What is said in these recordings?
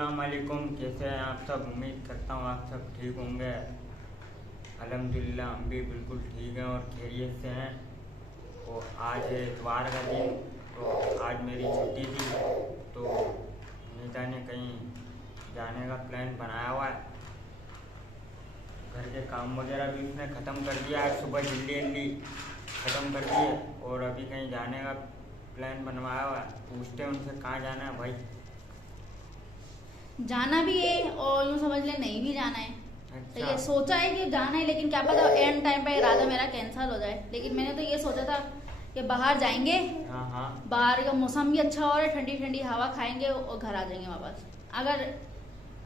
अस्सलाम वालेकुम। कैसे हैं आप सब? उम्मीद करता हूँ आप सब ठीक होंगे। अल्हम्दुलिल्लाह हम भी बिल्कुल ठीक हैं और खैरियत से हैं। तो आज है इतवार का दिन, तो आज मेरी छुट्टी थी, तो नीता ने कहीं जाने का प्लान बनाया हुआ है। घर के काम वगैरह भी उसने ख़त्म कर दिया, आज सुबह जल्दी जल्दी ख़त्म कर दिए और अभी कहीं जाने का प्लान बनवाया हुआ है। पूछते हैं उनसे कहाँ जाना है भाई। जाना भी है और यूँ समझ ले नहीं भी जाना है। तो अच्छा। ये सोचा है कि जाना है, लेकिन क्या पता एंड टाइम पे इरादा मेरा कैंसिल हो जाए। लेकिन मैंने तो ये सोचा था कि बाहर जाएंगे, हाँ हाँ। बाहर का मौसम भी अच्छा हो रहा है, ठंडी ठंडी हवा खाएंगे और घर आ जाएंगे वापस। अगर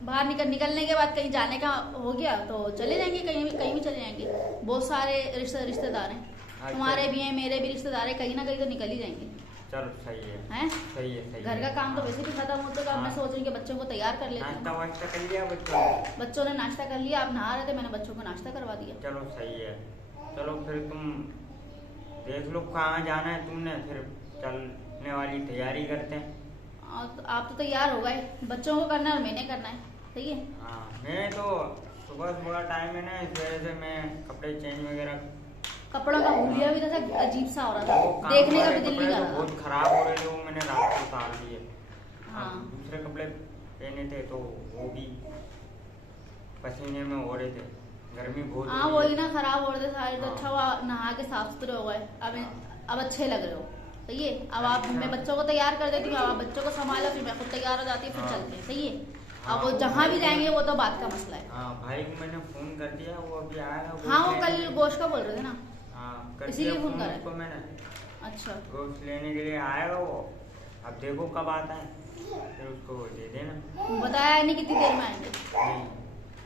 बाहर निकलने के बाद कहीं जाने का हो गया तो चले जाएंगे, कहीं भी चले जाएंगे। बहुत सारे रिश्तेदार हैं, तुम्हारे भी हैं, मेरे भी रिश्तेदार हैं, कहीं ना कहीं तो निकल ही जाएंगे। चलो सही है। हैं? सही है सही घर है। का काम तो वैसे भी खत्म हो चुका। हाँ। मैं सोच रही हूँ कि बच्चों को तैयार कर लेते नाश्ता हैं। वाश्ता कर लिया बच्चों ने? बच्चों ने नाश्ता कर लिया, आप नहा रहे थे, मैंने बच्चों को नाश्ता करवा दिया। चलो सही है। चलो फिर तुम देख लो कहाँ जाना है तुमने, फिर चलने वाली तैयारी करते हैं। तो आप तो तैयार हो गए, बच्चों को करना है और मैंने करना है, सही है। हाँ मैं तो सुबह सुबह टाइम है ना, इस वजह से मैं कपड़े चेंज वगैरह। कपड़ों का हुलिया भी था, अजीब सा हो रहा वो था, काम देखने का वाले भी दिल कपड़े नहीं कर तो रहा बहुत था। खराब हो रहे थे, वो मैंने रात को उतार दिए। हाँ। दूसरे कपड़े पहने थे तो वो भी पसीने में हो रहे थे, गर्मी बहुत हाँ हो रही वही है। ना, खराब हो रहे थे सारे। तो हाँ। अच्छा हुआ नहा के साफ सुथरे हो गए। अब अच्छे लग रहे हो, सही है। अब आप, अच्छा। मैं बच्चों को तैयार कर देती हूँ, अब आप बच्चों को संभालो, फिर मैं खुद तैयार हो जाती हूँ, फिर हाँ। चलते हैं, सही है। हाँ, अब वो जहाँ भी जाएंगे वो तो बात का मसला है। हाँ भाई को मैंने फोन कर दिया, वो अभी आएगा। हाँ वो कल गोश्त का बोल रहे थे ना, हाँ कर इसीलिए दिया फोन फोन करा है। उसको मैंने। अच्छा। गोश्त लेने के लिए आएगा वो, अब देखो कब आता है, फिर उसको दे देना। बताया नहीं कितनी देर में आएंगे। नहीं।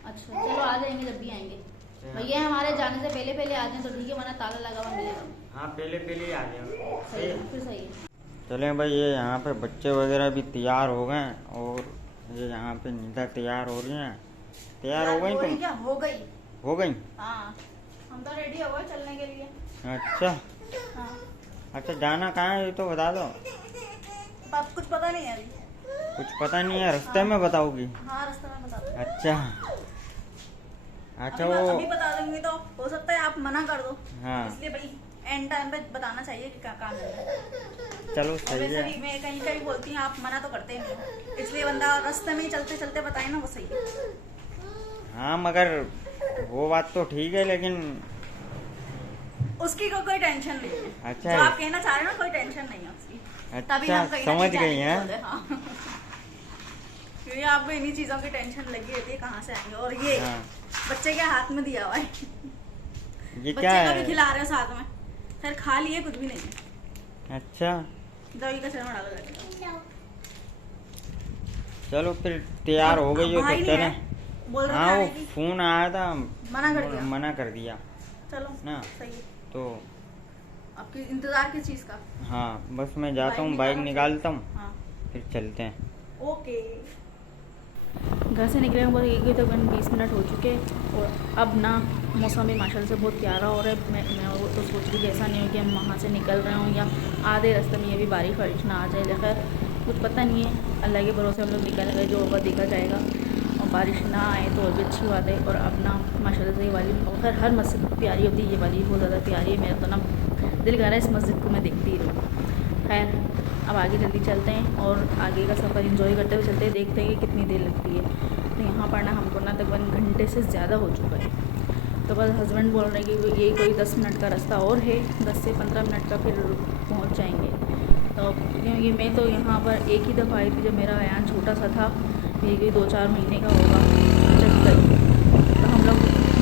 अच्छा चलो आ जाएंगे जब भी आएंगे। अच्छा। भैया हमारे जाने से पहले पहले आ जाएं तो ठीक है, वरना ताला लगा हुआ मिलेगा। हाँ पहले पहले ही आ जाओ। सही है, फिर सही है। चलें भाई, ये यहाँ पे बच्चे वगैरह भी तैयार हो गए और ये यहाँ पे नीता तैयार हो रही हैं। तैयार हो गई तुम? क्या हो गई? हो गई? हाँ हम तो रेडी हो गए चलने के लिए। अच्छा। हाँ। अच्छा जाना कहाँ है ये तो बता दो। बाप कुछ पता नहीं है अभी। कुछ पता नहीं है, रास्ते में बताओगी? हाँ रास्ते में बता दूँ। अच्छा। अच्छा अभी वो अभी बता दूंगी तो हो सकता है आप मना कर दो। हाँ। इसलिए भाई एंड टाइम पे बताना चाहिए कि क्या काम है। चलो और सही वैसे है। भी मैं कहीं कहीं बोलती हूँ, आप मना तो करते नहीं हो, इसलिए बंदा रास्ते में ही चलते चलते बताए ना, वो सही है। हाँ मगर वो बात तो ठीक है, लेकिन उसकी कोई टेंशन नहीं है। अच्छा जो है। आप कहना चाह रहे हो ना, कोई टेंशन नहीं है उसकी। तभी अच्छा हम कहीं ना समझ कहीं गई जाने हैं। की बोले, हाँ। क्योंकि आपको इन्हीं चीजों की टेंशन लगी रहती है, कहाँ से आएंगे। और ये हाँ। बच्चे के हाथ में दिया हुआ है, ये बच्चे क्या का भी है? खिला रहे हो साथ में। खैर खा लिए, कुछ भी नहीं है। अच्छा दवाई का शर्मा डालो जाके। चलो फिर तैयार हो गई हो भाई तो नहीं चलें। है, बोल रहे हाँ थे वो आने की, फोन आया था, मना कर दिया। मना कर दिया चलो ना, सही है। तो आपकी इंतजार किस चीज का? हाँ बस मैं जाता हूँ, बाइक बाइक निकालो। निकालता हूँ, हाँ फिर चलते हैं। ओके। घर से निकले हुए 1-20 मिनट हो चुके और अब ना मौसम भी माशाल्लाह से बहुत प्यारा हो रहा है। मैं वो तो सोच रही कि ऐसा नहीं हो कि हम वहाँ से निकल रहे हों या आधे रास्ते में ये भी बारिश वारिश ना आ जाए। खैर कुछ पता नहीं है, अल्लाह के भरोसे हम लोग निकल गए, जो होगा देखा जाएगा। और बारिश ना आए तो और भी अच्छी बात है। और अब ना माशाल्लाह से ये वाली, खैर हर मस्जिद प्यारी होती है, ये वाली बहुत ज़्यादा प्यारी है। मेरा तो ना दिल कर रहा है इस मस्जिद को मैं देखती ही रहूँ। खैर अब आगे जल्दी चलते हैं और आगे का सफ़र एंजॉय करते हुए चलते हैं, देखते हैं कि कितनी देर लगती है। तो यहाँ पर ना हमको ना तकरीबन घंटे से ज़्यादा हो चुका है। तो बस हस्बैंड बोल रहे हैं कि ये कोई 10 मिनट का रास्ता और है, 10 से 15 मिनट का, फिर पहुँच जाएंगे। तो क्योंकि मैं तो यहाँ पर एक ही दफ़ा आई थी जब मेरा बयान छोटा सा था, ये कोई 2-4 महीने का होगा जब गई। तो हम लोग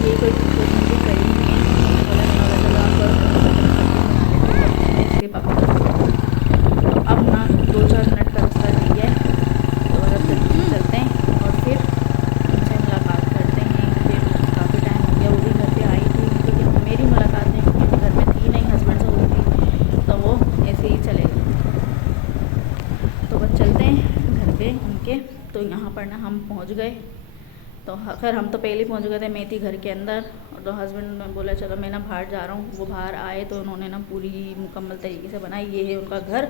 ये कोई घंटे करीब नहीं है। इसके पापा तो अब ना 2-4 मिनट का रास्ता रह गया है, तो बस अब जल्दी चलते हैं और फिर उनसे मुलाकात करते हैं। फिर काफ़ी टाइम हो गया, वो भी घर पे आई थी, क्योंकि मेरी मुलाकात नहीं, क्योंकि घर में थी नहीं, हस्बैंड से हुई थी, तो वो ऐसे ही चले गए। तो बस चलते हैं घर पे उनके। तो यहाँ पर ना हम पहुँच गए। तो खैर हम तो पहले पहुँच गए थे, मैं थी घर के अंदर। तो हस्बैंड ने बोला चलो मैं ना बाहर जा रहा हूँ। वो बाहर आए तो उन्होंने ना पूरी मुकम्मल तरीके से बनाई। ये है उनका घर,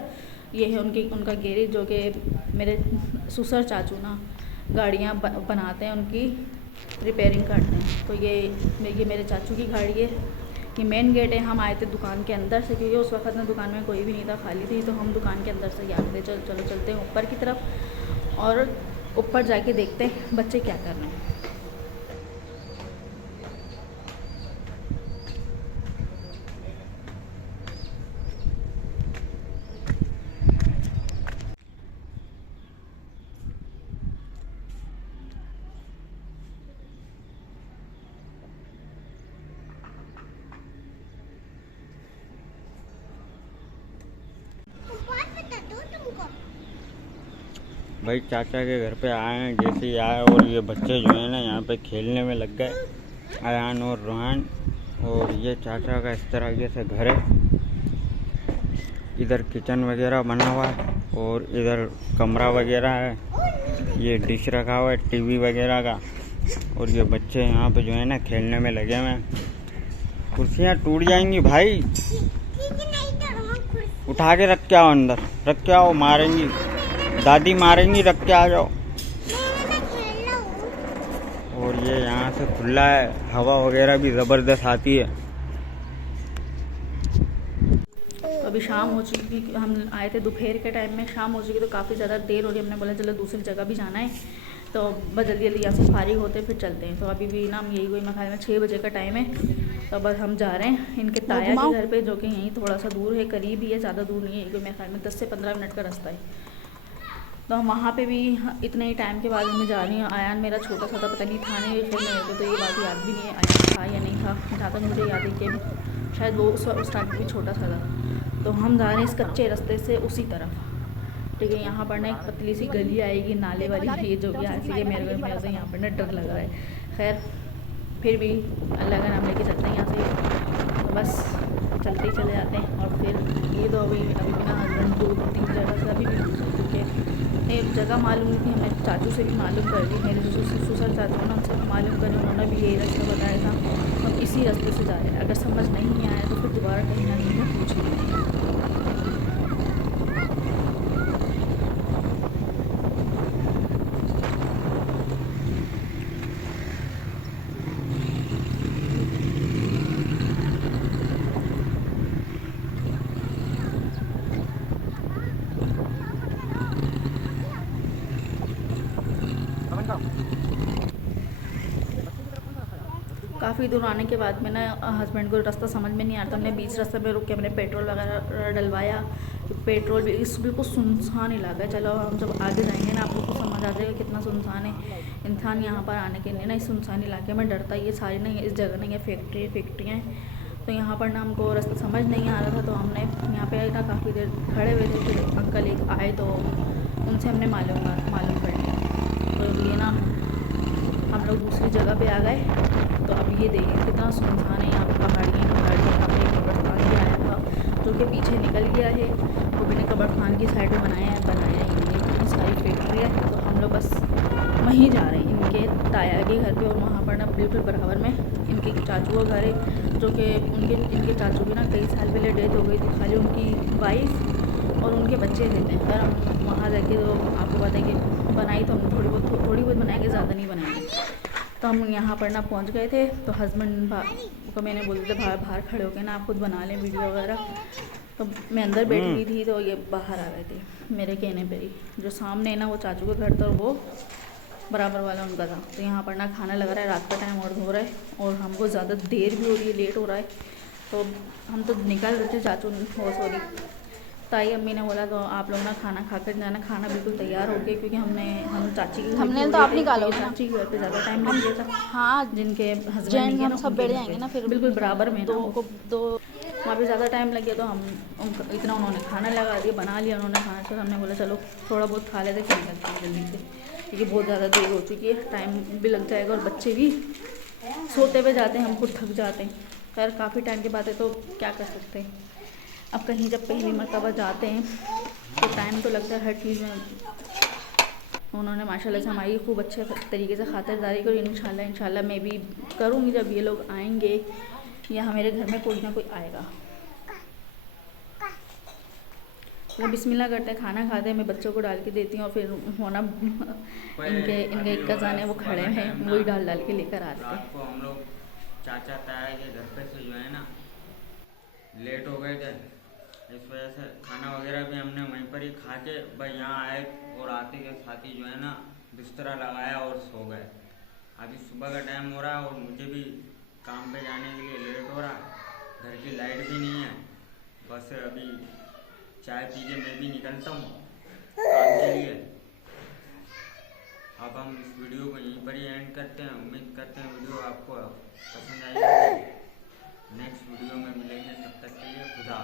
ये है उनका गैरेज, जो कि मेरे ससुर चाचू ना गाड़ियाँ बनाते हैं, उनकी रिपेयरिंग करते हैं। तो ये मेरे चाचू की गाड़ी है। ये मेन गेट है। हम आए थे दुकान के अंदर से, क्योंकि उस वक्त में दुकान में कोई भी नहीं था, खाली थी। तो हम दुकान के अंदर से आते थे। चलो चलते हैं ऊपर की तरफ और ऊपर जाके देखते हैं बच्चे क्या कर रहे हैं। भाई चाचा के घर पे आए हैं, जैसे ही आए और ये बच्चे जो है ना यहाँ पे खेलने में लग गए, अयान और रोहान। और ये चाचा का इस तरह से घर है। इधर किचन वगैरह बना हुआ है और इधर कमरा वगैरह है। ये डिश रखा हुआ है टीवी वगैरह का। और ये बच्चे यहाँ पे जो है ना खेलने में लगे हुए हैं। कुर्सियाँ टूट जाएंगी भाई, उठा के रख के आओ, अंदर रख के आओ, मारेंगी दादी, मारेंगी, रख के आ जाओ। और ये यहाँ से खुला है, हवा वगैरह भी ज़बरदस्त आती है। अभी शाम हो चुकी, हम आए थे दोपहर के टाइम में, शाम हो चुकी तो काफ़ी ज़्यादा देर हो रही। हमने बोला चलो दूसरी जगह भी जाना है, तो बस जल्दी जल्दी यहाँ से फारिग होते फिर चलते हैं। तो अभी भी ना यही कोई मैं ख्याल में 6 बजे का टाइम है। तो बस हम जा रहे हैं इनके ताया के घर पे, जो कि यहीं थोड़ा सा दूर है, करीब ही है, ज़्यादा दूर नहीं है, कोई मेरे ख्याल में 10 से 15 मिनट का रास्ता है। तो हम वहाँ पे भी इतने ही टाइम के बाद मैं जा रही हूँ। आयान मेरा छोटा सा था, पता नहीं था नहीं, फिर मेरे को तो ये बात याद भी नहीं है आयान था या नहीं था। जहाँ तक मुझे याद है कि शायद वो उस टाइम भी छोटा सा था। तो हम जा रहे हैं इस कच्चे रास्ते से उसी तरफ, ठीक है। यहाँ पर ना एक पतली सी गली आएगी नाले वाली, ये जो कि इसलिए मेरे से यहाँ पर ना डर लग रहा है। खैर फिर भी अल्लाह का नाम लेके चलते हैं यहाँ से। तो बस चलते ही चले जाते हैं। और फिर ये तो अभी मेरा हस्बैंड 2-3 जगह से अभी भी पूछ चुके हैं। एक जगह मालूम थी, हमें चाचू से भी मालूम कर दी, मेरे जो ससुर चाचू हैं उनसे मालूम करें, उन्होंने भी यही रास्ता बताया था। हम इसी रास्ते से जा रहे हैं। अगर समझ नहीं आया तो फिर दोबारा कहीं ना कहीं पूछ लेंगे। काफ़ी दूर आने के बाद में ना हस्बैंड को रास्ता समझ में नहीं आ रहा था। हमने बीच रास्ते में रुक के हमने पेट्रोल वगैरह डलवाया। पेट्रोल भी इस बिल्कुल सुनसान इलाका है। चलो हम जब आगे जाएंगे ना आपको समझ आ जाएगा कितना सुनसान है। इंसान यहाँ पर आने के लिए ना इस सुनसान इलाके में डरता है। ये सारी नहीं, इस जगह नहीं है, फैक्ट्रियाँ हैं। तो यहाँ पर ना हमको रास्ता समझ नहीं आ रहा था, तो हमने यहाँ पे ना काफ़ी देर खड़े हुए थे। फिर अंकल एक आए तो उनसे हमने मालूम कर लिया। तो ये ना हम लोग दूसरी जगह पे आ गए। तो अब ये देखिए कितना सुनसान है यहाँ पर, पहाड़ियाँ। यहाँ पे कब्रिस्तान भी आया था जो कि पीछे निकल गया है, वो भी ने कब्रिस्तान की साइड में बनाया है। इतनी सारी फैक्ट्री है। तो हम लोग बस वहीं जा रहे हैं इनके ताया के घर पे। और वहाँ पर ना बिल्कुल बराबर में इनके चाचू का घर है, जो कि इनके चाचू की ना कई साल पहले डेथ हो गई थी। खाली उनकी वाइफ और उनके बच्चे रहते हैं। पर हम वहाँ जाके तो आपको पता है कि बनाई तो हम थोड़ी बहुत बनाएंगे, ज़्यादा नहीं बनाएंगे। तो हम यहाँ पर ना पहुँच गए थे। तो हस्बैंड को मैंने बोल दिया था बाहर खड़े होकर ना आप खुद बना लें वीडियो वगैरह। तो मैं अंदर बैठी हुई थी, तो ये बाहर आ गए थे मेरे कहने पर ही। जो सामने है ना वो चाचू का घर था, वो बराबर वाला उनका था। तो यहाँ पर ना खाना लग रहा है, रात का टाइम और हो रहा है और हमको ज़्यादा देर भी हो रही है, लेट हो रहा है। तो हम तो निकल रहे थे, चाचू सॉरी ताई अम्मी ने बोला तो आप लोग ना खाना खा कर जाना। खाना बिल्कुल तैयार हो गया, क्योंकि हम चाची के हमने तो आप निकालो ना, चाची के घर पे ज़्यादा टाइम लग गया था। हाँ जिनके हस्बैंड हम सब बैठ जाएंगे ना, फिर बिल्कुल बराबर में दो वहाँ पे ज़्यादा टाइम लग गया। तो हम इतना उन्होंने खाना लगा दिया, बना लिया उन्होंने खाना। तो हमने बोला चलो थोड़ा बहुत खा लेते, फिर निकलते हैं जल्दी से, क्योंकि बहुत ज़्यादा देर हो चुकी है, टाइम भी लग जाएगा और बच्चे भी सोते हुए जाते हैं, हम खुद थक जाते हैं। खैर काफ़ी टाइम के बाद है तो क्या कर सकते हैं। अब कहीं जब पहली मरतबा जाते हैं तो टाइम तो लगता है हर चीज़ में। उन्होंने माशाल्लाह से हमारी खूब अच्छे तरीके से खातिरदारी करी। इंशाल्लाह मैं भी करूँगी जब ये लोग आएंगे या मेरे घर में कोई ना कोई आएगा। मतलब बिस्मिल्लाह करते हैं, खाना खाते हैं, मैं बच्चों को डाल के देती हूँ और फिर होना इनके एक कज़न है वो खड़े हैं, वही डाल के लेकर आते हैं। रात को हम लोग चाचा ताया के घर पे से जो है ना लेट हो गए थे, इस वजह से खाना वगैरह भी हमने वहीं पर ही खा के भाई यहाँ आए और आते के साथ ही जो है ना बिस्तरा लगाया और सो गए। अभी सुबह का टाइम हो रहा है और मुझे भी काम पे जाने के लिए लेट हो रहा, घर की लाइट भी नहीं है, बस अभी चाय पी के मैं भी निकलता हूँ काम के लिए। अब हम इस वीडियो को यहीं पर ही एंड करते हैं। उम्मीद करते हैं वीडियो आपको पसंद आई होगी। नेक्स्ट वीडियो में मिलेंगे, तब तक के लिए खुदा।